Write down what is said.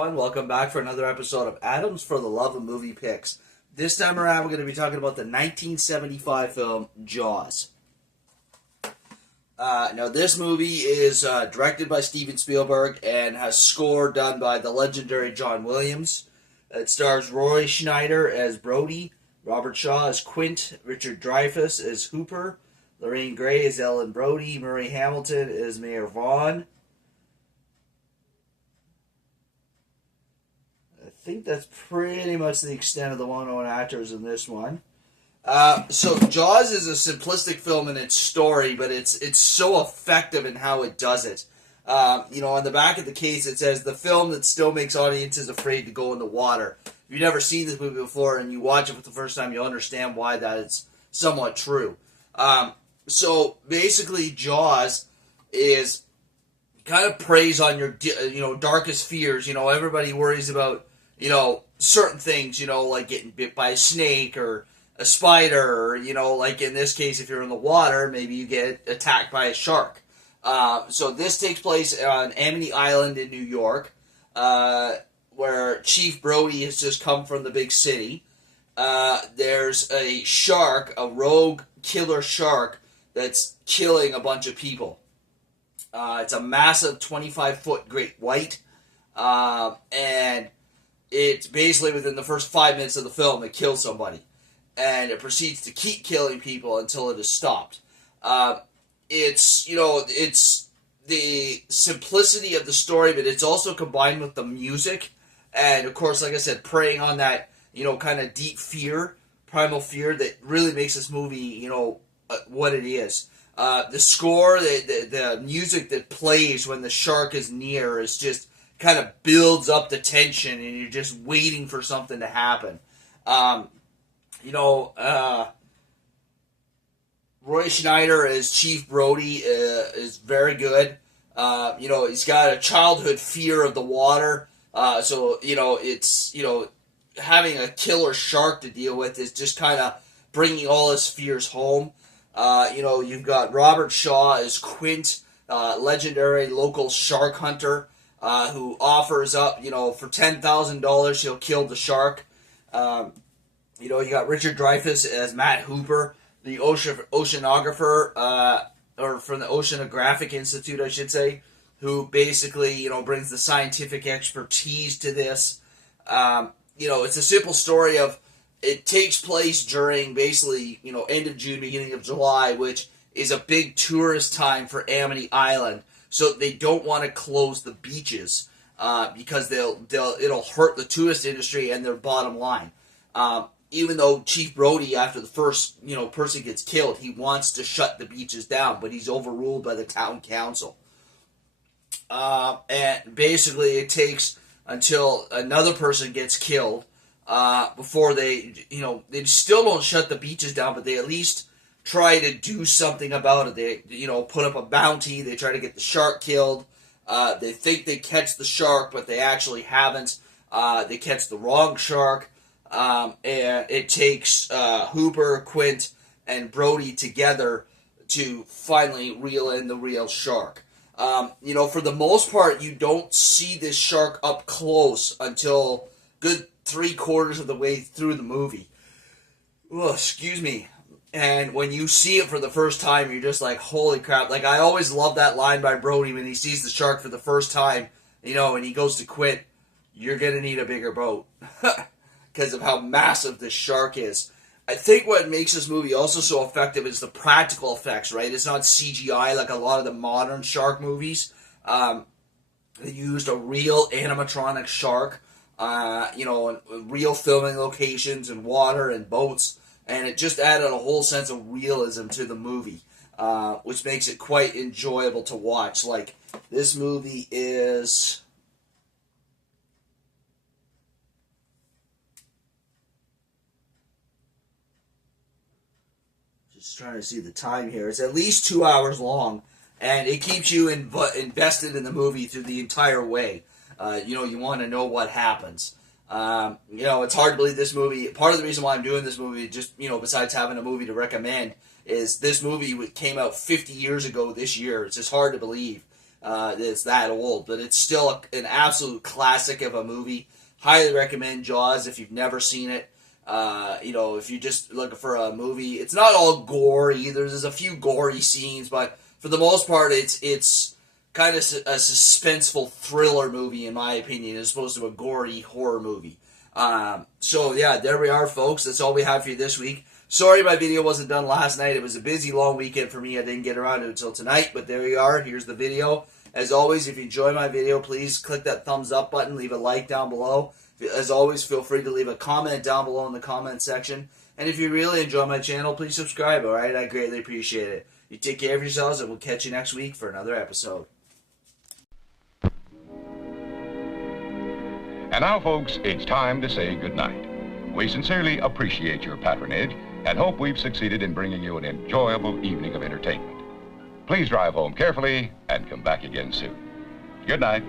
everyone. Welcome back for another episode of Adams for the Love of Movie Picks. This time around, we're going to be talking about the 1975 film Jaws. Now, this movie is directed by Steven Spielberg and has score done by the legendary John Williams. It stars Roy Schneider as Brody, Robert Shaw as Quint, Richard Dreyfuss as Hooper, Lorraine Gray as Ellen Brody, Murray Hamilton as Mayor Vaughn. I think that's pretty much the extent of the well-known actors in this one. So Jaws is a simplistic film in its story, but it's so effective in how it does it. On the back of the case it says, the film that still makes audiences afraid to go in the water. If you've never seen this movie before and you watch it for the first time, you'll understand why that is somewhat true. So basically Jaws is kind of preys on your darkest fears. Everybody worries about certain things, like getting bit by a snake or a spider, or, like in this case, if you're in the water, maybe you get attacked by a shark. So this takes place on Amity Island in New York, where Chief Brody has just come from the big city. There's a shark, a rogue killer shark, that's killing a bunch of people. It's a massive 25-foot great white, and it's basically within the first 5 minutes of the film, it kills somebody. And it proceeds to keep killing people until it is stopped. It's the simplicity of the story, but it's also combined with the music. And, of course, like I said, preying on that, kind of deep fear, primal fear that really makes this movie, what it is. The score, the music that plays when the shark is near is just kind of builds up the tension, and you're just waiting for something to happen. Roy Schneider as Chief Brody is very good. He's got a childhood fear of the water, so it's having a killer shark to deal with is just kind of bringing all his fears home. You've got Robert Shaw as Quint, legendary local shark hunter, who offers up, for $10,000 he'll kill the shark. You got Richard Dreyfuss as Matt Hooper, the oceanographer, or from the Oceanographic Institute, I should say, who basically, brings the scientific expertise to this. It's a simple story of, it takes place during basically, end of June, beginning of July, which is a big tourist time for Amity Island. So they don't want to close the beaches because it'll hurt the tourist industry and their bottom line. Even though Chief Brody, after the first person gets killed, he wants to shut the beaches down, but he's overruled by the town council. And basically, it takes until another person gets killed before they still don't shut the beaches down, but they at least try to do something about it. They, put up a bounty. They try to get the shark killed. They think they catch the shark, but they actually haven't. They catch the wrong shark. And it takes Hooper, Quint, and Brody together to finally reel in the real shark. For the most part, you don't see this shark up close until good 3/4 of the way through the movie. Oh, excuse me. And when you see it for the first time, you're just like, holy crap. Like, I always love that line by Brody when he sees the shark for the first time, and he goes to Quint, you're going to need a bigger boat. Because of how massive this shark is. I think what makes this movie also so effective is the practical effects, right? It's not CGI like a lot of the modern shark movies. They used a real animatronic shark, real filming locations and water and boats, and it just added a whole sense of realism to the movie, which makes it quite enjoyable to watch. Like, this movie is... Just trying to see the time here. It's at least 2 hours long, and it keeps you invested in the movie through the entire way. You want to know what happens. It's hard to believe this movie. Part of the reason why I'm doing this movie, just, besides having a movie to recommend, is this movie came out 50 years ago this year. It's just hard to believe. It's that old, but it's still an absolute classic of a movie. Highly recommend Jaws if you've never seen it. If you're just looking for a movie, it's not all gory. There's a few gory scenes, but for the most part, it's kind of a suspenseful thriller movie, in my opinion, as opposed to a gory horror movie. So yeah, there we are, folks. That's all we have for you this week. Sorry my video wasn't done last night. It was a busy, long weekend for me. I didn't get around to it until tonight, but there you are. Here's the video. As always, if you enjoy my video, please click that thumbs up button. Leave a like down below. As always, feel free to leave a comment down below in the comment section. And if you really enjoy my channel, please subscribe, alright? I greatly appreciate it. You take care of yourselves, and we'll catch you next week for another episode. And now, folks, it's time to say goodnight. We sincerely appreciate your patronage and hope we've succeeded in bringing you an enjoyable evening of entertainment. Please drive home carefully and come back again soon. Good night.